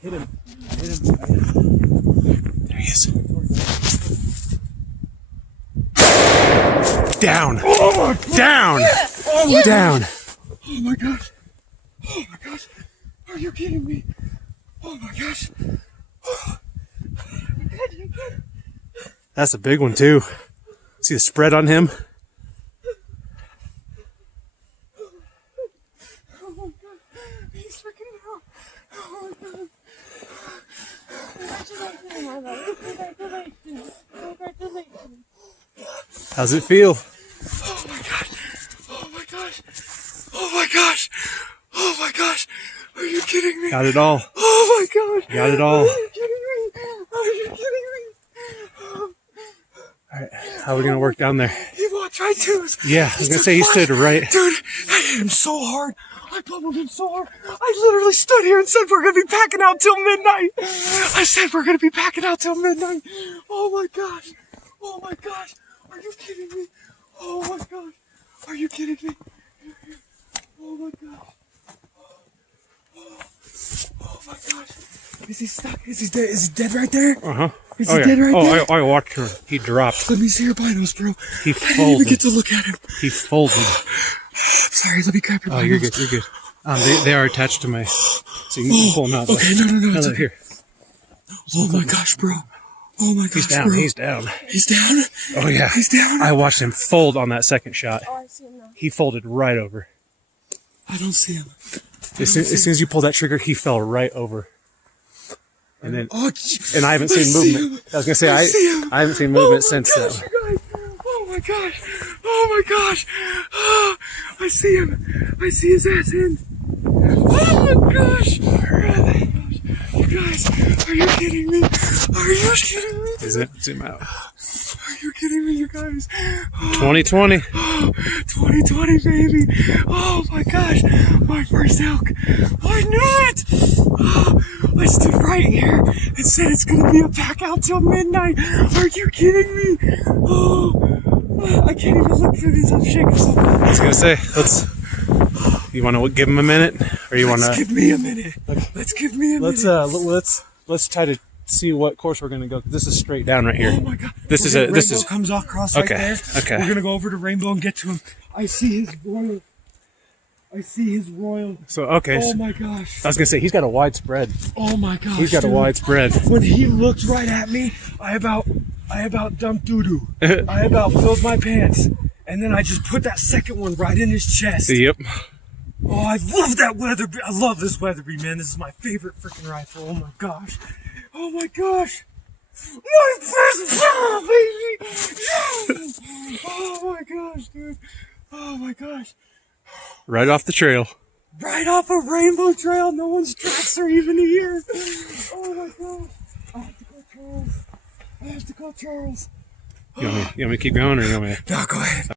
Hit him. There he is. Down. Oh my down. Oh down. Oh my gosh. Oh my gosh. Are you kidding me? Oh my gosh. Oh. That's a big one too. See the spread on him? Oh my god. He's freaking out. Oh my god. How's it feel? Oh my gosh. Oh my gosh. Oh my gosh. Oh my gosh. Are you kidding me? Got it all. Oh my gosh. Got it all. Are you kidding me? Are you kidding me? All right, how are we gonna work down there? He walked right to us. Yeah, I was gonna say he stood right. Dude, I hit him so hard. I pummeled him so hard. I literally stood here and said we're gonna be packing out till midnight. I said we're gonna be packing out till midnight. Oh my gosh. Oh my gosh. Are you kidding me? Oh my gosh. Are you kidding me? Oh my gosh. Oh my gosh. Is he stuck? Is he dead? Is he dead right there? Uh-huh. Is he dead right there? I walked her. He dropped. Let me see your binos, bro. He I didn't even folded. get to look at him. He folded. Sorry, let me grab your binos. Oh, you're good. You're good. They are attached to my. So you can pull them out. Okay, no. It's No, okay. here. Oh my gosh, bro. Oh my gosh, He's down. bro. He's down. He's down? Oh yeah. He's down? I watched him fold on that second shot. Oh, I see him now. He folded right over. I don't see him. As soon as you pulled that trigger, he fell right over. And then, Oh, and I haven't seen movement. I was gonna say I haven't seen movement since then. then. Oh my gosh. Oh my gosh. Oh, I see him. I see his ass in. Oh my gosh. You guys, are you kidding me? Are you kidding me? Is it? Zoom out. Are you kidding me, you guys? 2020. 2020, baby. Oh my gosh. My first elk. I knew it. Oh, I stood right here and said it's going to be a pack out till midnight. Are you kidding me? Oh, I can't even look through these. I'm shaking so bad. I was gonna say, you want to give him a minute, or you want Let's to? give me a minute. Let's give me a minute. Let's try to see what course we're gonna go. This is straight down right here. Oh my god. This is Rainbow comes across right Okay, there. okay. We're gonna go over to Rainbow and get to him. I see his royal. So okay. Oh my gosh. I was gonna say he's got a wide spread. Oh my gosh. He's got a dude. wide spread. When he looked right at me, I about dumped doo-doo. I about filled my pants. And then I just put that second one right in his chest. Yep. Oh, I love that Weatherby. I love this Weatherby, man. This is my favorite freaking rifle. Oh my gosh. Oh my gosh. My first barrel, baby. Oh my gosh, dude. Oh my gosh. Right off the trail. Right off a Rainbow Trail. No one's tracks are even here. Oh my gosh. I have to go, Charles. I have to go, Charles. You want me to keep going, or you want me to? No, go ahead.